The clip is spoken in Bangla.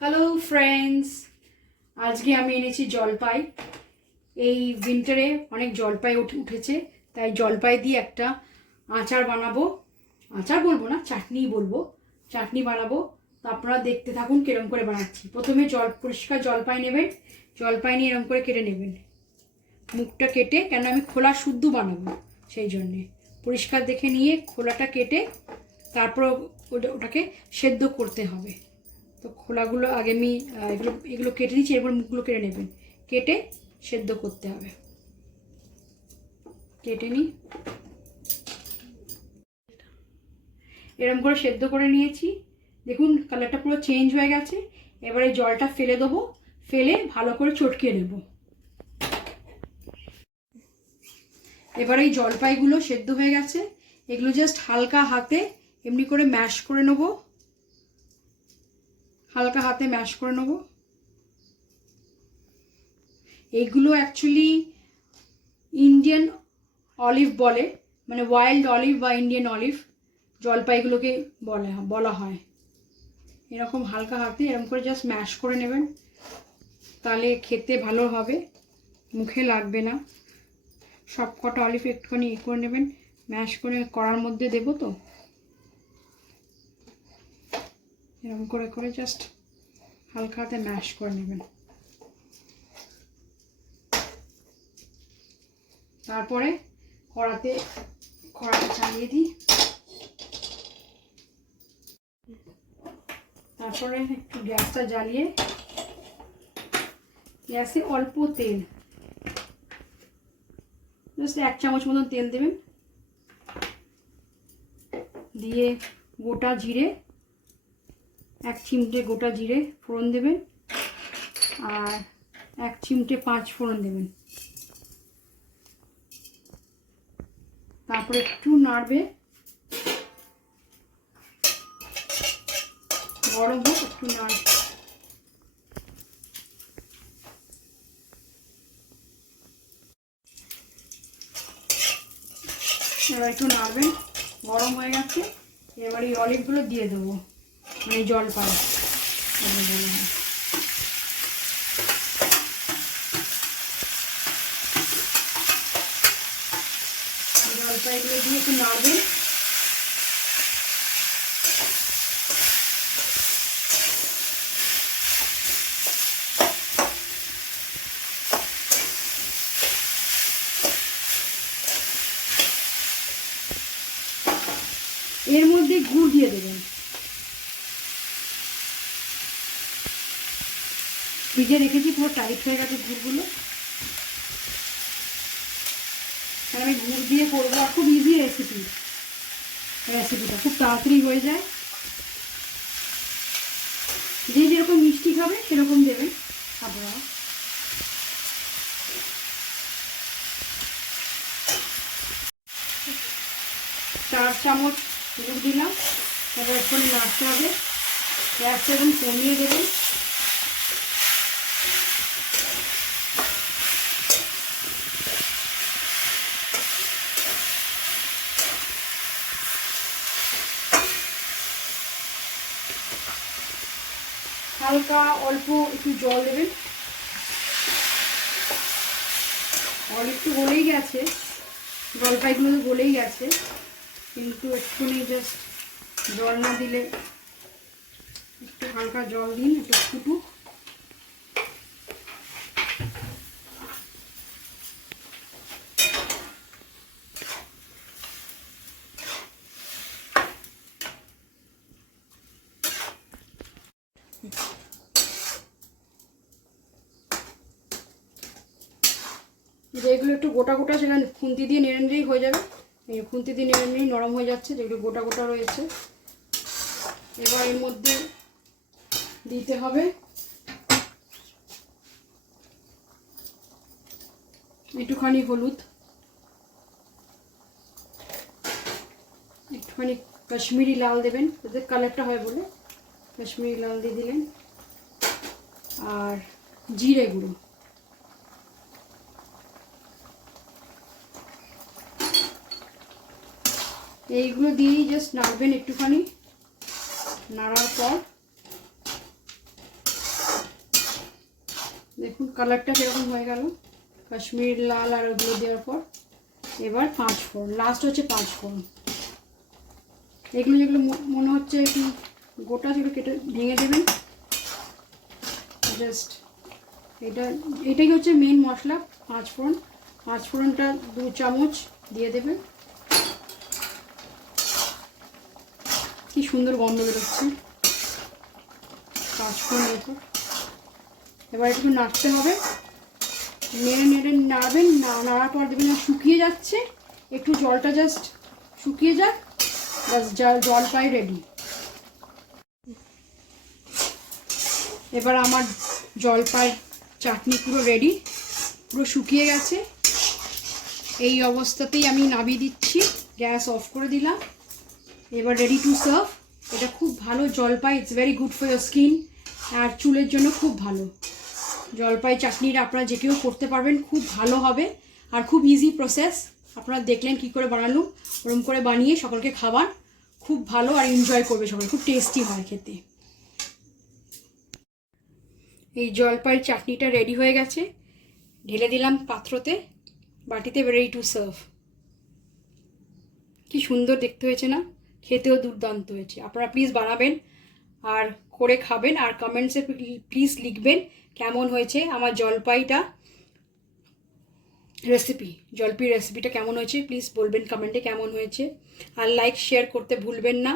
হ্যালো ফ্রেন্ডস, আজকে আমি এনেছি জলপাই। এই উইন্টারে অনেক জলপাই উঠেছে, তাই জলপাই দিয়ে একটা আচার বানাবো। আচার বলবো না, চাটনি বলবো। চাটনি বানাবো, তো আপনারা দেখতে থাকুন কিরম করে বানাচ্ছি। প্রথমে পরিষ্কার জলপাই নেবেন। জলপাই নিয়ে এরম করে কেটে নেবেন, মুখটা কেটে, কেন আমি খোলা শুদ্ধ বানাবো সেই জন্যে। পরিষ্কার দেখে নিয়ে খোলাটা কেটে তারপর ওটাকে সেদ্ধ করতে হবে। তো খোলাগুলো আগে আমি এগুলো কেটে দিচ্ছি, এরপর মুখগুলো কেটে নেবেন, কেটে সেদ্ধ করতে হবে। কেটে নিই, এরকম করে সেদ্ধ করে নিয়েছি। দেখুন কালারটা পুরো চেঞ্জ হয়ে গেছে। এবারে জলটা ফেলে দেবো, ফেলে ভালো করে চটকে নেব। এবার এই জলপাইগুলো সেদ্ধ হয়ে গেছে, এগুলো জাস্ট হালকা হাতে এমনি করে ম্যাশ করে নেব। হালকা হাতে ম্যাশ করে নেব। এইগুলো অ্যাকচুয়ালি ইন্ডিয়ান অলিভ বলে, মানে ওয়াইল্ড অলিভ বা ইন্ডিয়ান অলিভ জলপাইগুলোকে বলা হয়। এরকম হালকা হাতে এরকম করে জাস্ট ম্যাশ করে নেবেন, তাহলে খেতে ভালো হবে, মুখে লাগবে না। সব কটা অলিভ একটুখানি করে নেবেন, ম্যাশ করে কড়ার মধ্যে দেবো, তো এরকম করে করে জাস্ট হালকা হাতে ম্যাশ করে নেবেন। তারপরে কড়াতে চালিয়ে দিই। তারপরে একটু গ্যাসটা জ্বালিয়ে গ্যাসে অল্প তেল, জাস্ট 1 চামচ মতন তেল দেবেন, দিয়ে গোটা জিরে, 1 চিমটে গোটা জিরে ফোড়ন দেবেন, আর 1 চিমটে 5 ফোড়ন দেবেন। তারপরে একটু নাড়বে, গরম হোক, একটু নাড়বে। এবার একটু নাড়বেন, গরম হয়ে গেছে। এবার এই অলিভগুলো দিয়ে দেবো, মানে জলপাই জলপাইগুলো দিয়ে একটু নাড়বেন। এর মধ্যে গুড় দিয়ে দেবেন। ভিজে রেখেছি, পুরো টাইট হয়ে গেছে গুড়গুলো। আমি গুড় দিয়ে করবো, আর খুব ইজি রেসিপিটা খুব তাড়াতাড়ি হয়ে যায়। যে যেরকম মিষ্টি খাবে সেরকম দেবেন আপনারা। 4 চামচ গুড় দিলাম। এবার একটু নাড়তে হবে, গ্যাসটা একদম কমিয়ে দেবেন। হালকা অল্প একটু জল দেবেন। একটু গলেই গেছে, জলপাইগুলো তো গলেই গেছে, কিন্তু একটুখানি জাস্ট জল না দিলে, একটু হালকা জল দিন, একটু ফুটুক। যেগুলো একটু গোটা গোটা সেখানে খুন্তি দিয়ে নেড়ে নিলেই হয়ে যাবে। এই খুন্তি দিয়ে নেড়ে নিলেই নরম হয়ে যাচ্ছে, যেগুলো গোটা গোটা রয়েছে। এবার এর মধ্যে দিতে হবে একটুখানি হলুদ, একটুখানি কাশ্মীরি লাল দেবেন, যাতে কালারটা হয় বলে কাশ্মীরি লাল দিয়ে দিলেন, আর জিরে গুঁড়ো। এইগুলো দিয়েই জাস্ট নাড়বেন একটুখানি। নাড়ার পর দেখুন কালারটা কীরকম হয়ে গেল কাশ্মীর লাল আর ওগুলো দেওয়ার পর। এবার 5 ফোড়ন, লাস্ট হচ্ছে 5 ফোড়ন। এগুলো যেগুলো মনে হচ্ছে একটু গোটা সেগুলো কেটে ভেঙে দেবেন জাস্ট। এটাই হচ্ছে মেন মশলা 5 ফোড়ন। 5 ফোড়নটা 2 চামচ দিয়ে দেবেন। কি সুন্দর গন্ধ বেরোচ্ছে 5 ফোড়ন। এবার একটু নাড়তে হবে, নেড়ে নেড়ে নাড়বেন, নাড়ার পর দেবেন শুকিয়ে যাচ্ছে, একটু জলটা জাস্ট শুকিয়ে যাক, বাস জলপাই রেডি। এবার আমার জলপাই চাটনি পুরো রেডি, পুরো শুকিয়ে গেছে। এই অবস্থাতেই আমি নামিয়ে দিচ্ছি, গ্যাস অফ করে দিলাম। এবার রেডি টু সার্ভ। এটা খুব ভালো জলপাই, it's very good for your skin, আর চুলের জন্য খুব ভালো। জলপাই চাটনিটা আপনারা যে কেউ করতে পারবেন, খুব ভালো হবে আর খুব ইজি প্রসেস। আপনারা দেখলেন কি করে বানালো, ওরকম করে বানিয়ে সকলকে খাওয়ান, খুব ভালো আর এনজয় করবে সকলে, খুব টেস্টি হয় খেতে। এই জলপাইয়ের চাটনিটা রেডি হয়ে গেছে, ঢেলে দিলাম পাত্রতে, বাটিতে, রেডি টু সার্ভ। কি সুন্দর দেখতে হয়েছে না, খেতেও দুর্দান্ত হয়েছে। আপনারা প্লিজ বানাবেন আর করে খাবেন, আর কমেন্টসে প্লিজ লিখবেন কেমন হয়েছে আমার জলপাইটা রেসিপিটা কেমন হয়েছে প্লিজ বলবেন কমেন্টে কেমন হয়েছে। আর লাইক শেয়ার করতে ভুলবেন না।